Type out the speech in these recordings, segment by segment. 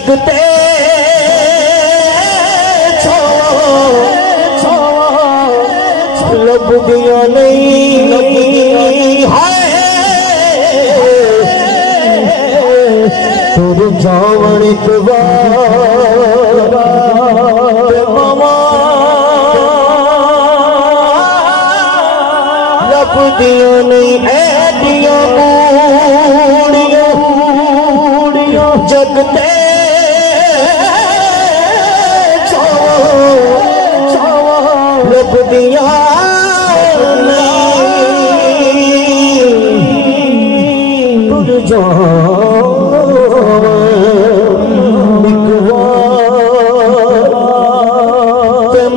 जगते लब दिया नहीं है तुर जावण मामा लब दिया नहीं है दिया मूड़ियों जगते लब दिया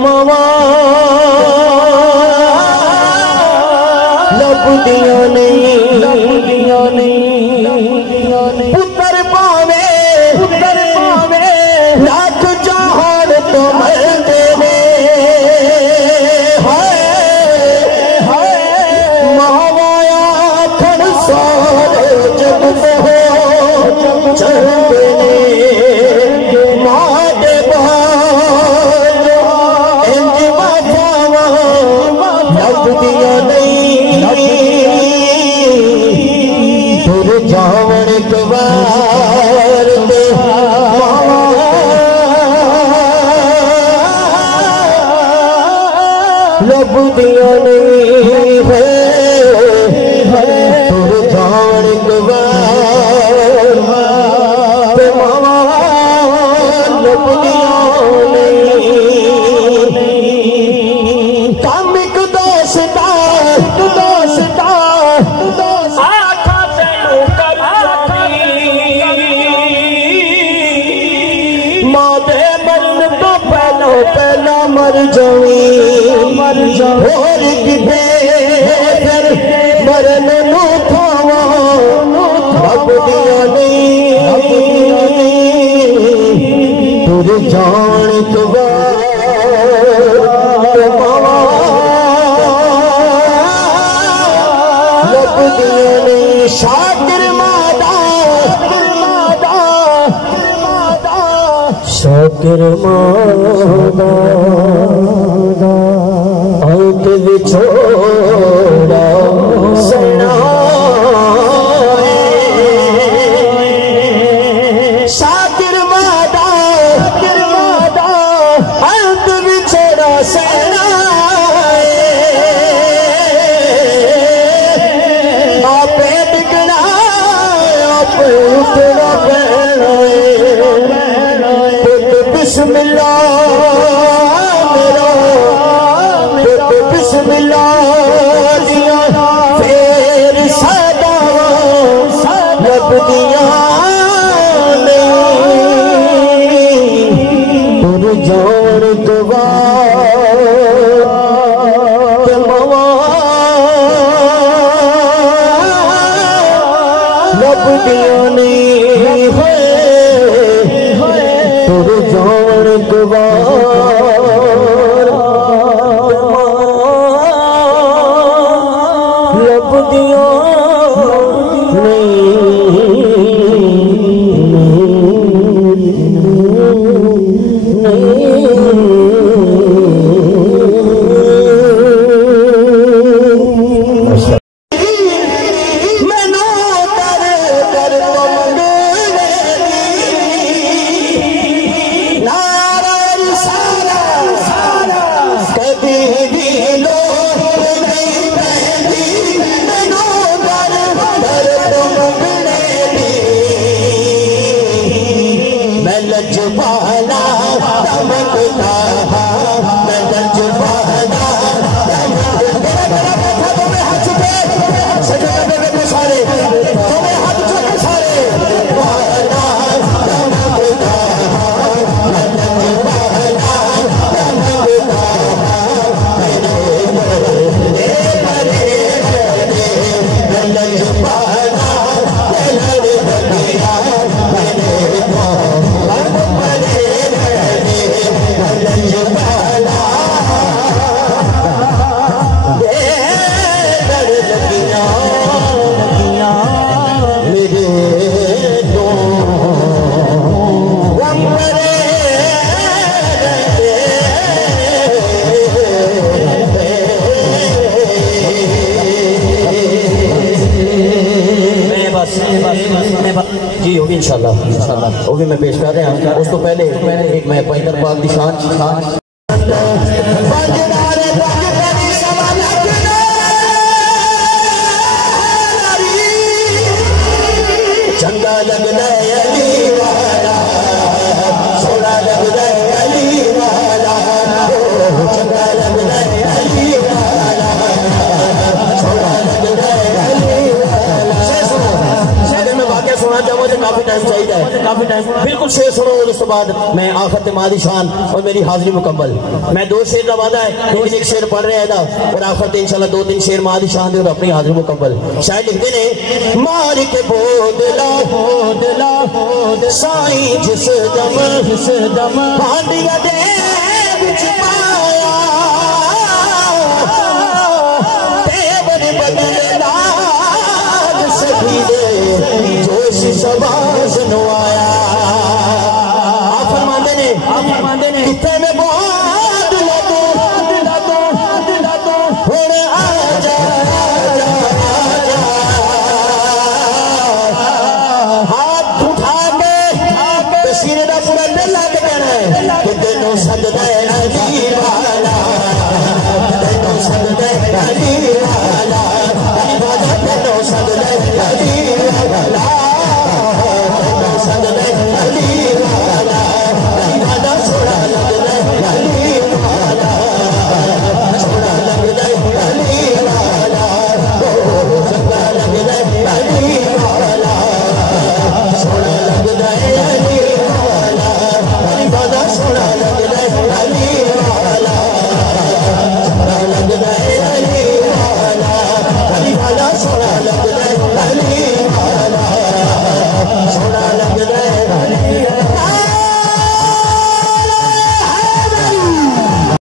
मामा लब दिया नहीं पुत्र पावे लाख जहान तो मर देवे महामाया खड़ सारे जग में हो चल देने मादे इंज बाबा लब दिया नहीं फिर जावण कबार दे लब दिया नहीं है फिर जावण कबार दे लब दिया नहीं कामिक दोस्ता पहला मर जावी और किते मरन नु खावा लब दिया नहीं तुर जान मामा लब दिया नहीं शाकिर शाकिर मादा अंत विछोड़ा सना शाकिर मादा अंत विछोड़ा सना आपे बिगड़ा आप उठना पैना बिस्मिल्लाह मेरा बिस्मिल्लाह दिया फिर सदा लब दिया नहीं तुर जान गवार मामा लब दिया नहीं है तुर जान गवार लब दिया नहीं फ्री होगी इंशाल्लाह, वो भी मैं पेश कर रहा हूँ। उस तो पहले एक मैं पैदर पाक की शान चंगा लगदा है अली वाला, सोना लगदा है अली वाला, चंगा लगदा है अली वाला, सोना लगदा है अली वाला। अगर मैं वाकया सुना चाहूँ तो काफी टाइम चाहिए, काफी टाइम, बिल्कुल शेर सुनो। उस बाद मैं आखिर मादी शान और मेरी हाजिरी मुकम्मल। मैं 2 शेर का वादा है, लेकिन एक शेर पढ़ रहा था और आखिर इंशाल्लाह 2-3 शेर मादी शान दे और अपनी हाजिरी मुकम्मल। शायद लिखते ने मार के बोदला साईं जिस दम भांडिया दे विच पाया, तेवर बदले राग सभी दे जोश शबाज नवाया। आप फरमाते ने किथे में बहुत लगो हुण आजा हाथ उठा के सीने का पूरा दिल लग कहना है कि तेनों सजदा है अली वाला, तेनों सजदा है अली वाला।